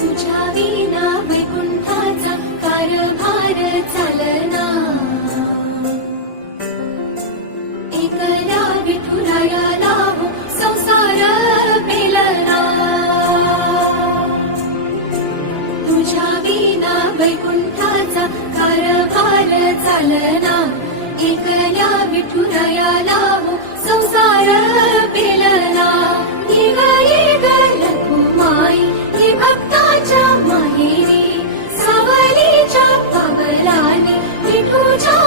तुझ्या विना वैकुंठाचा कारभार चालना, एकला विठुरायाला हो संसार पेलना. तुझ्या विना वैकुंठाचा कारभार चालना, एकल्या विठुरायाला हो संसार पेलना. निवये गलकुमाई हे भक्ताच्या माहेरी, सावलीच्या पावलाने विठूच्या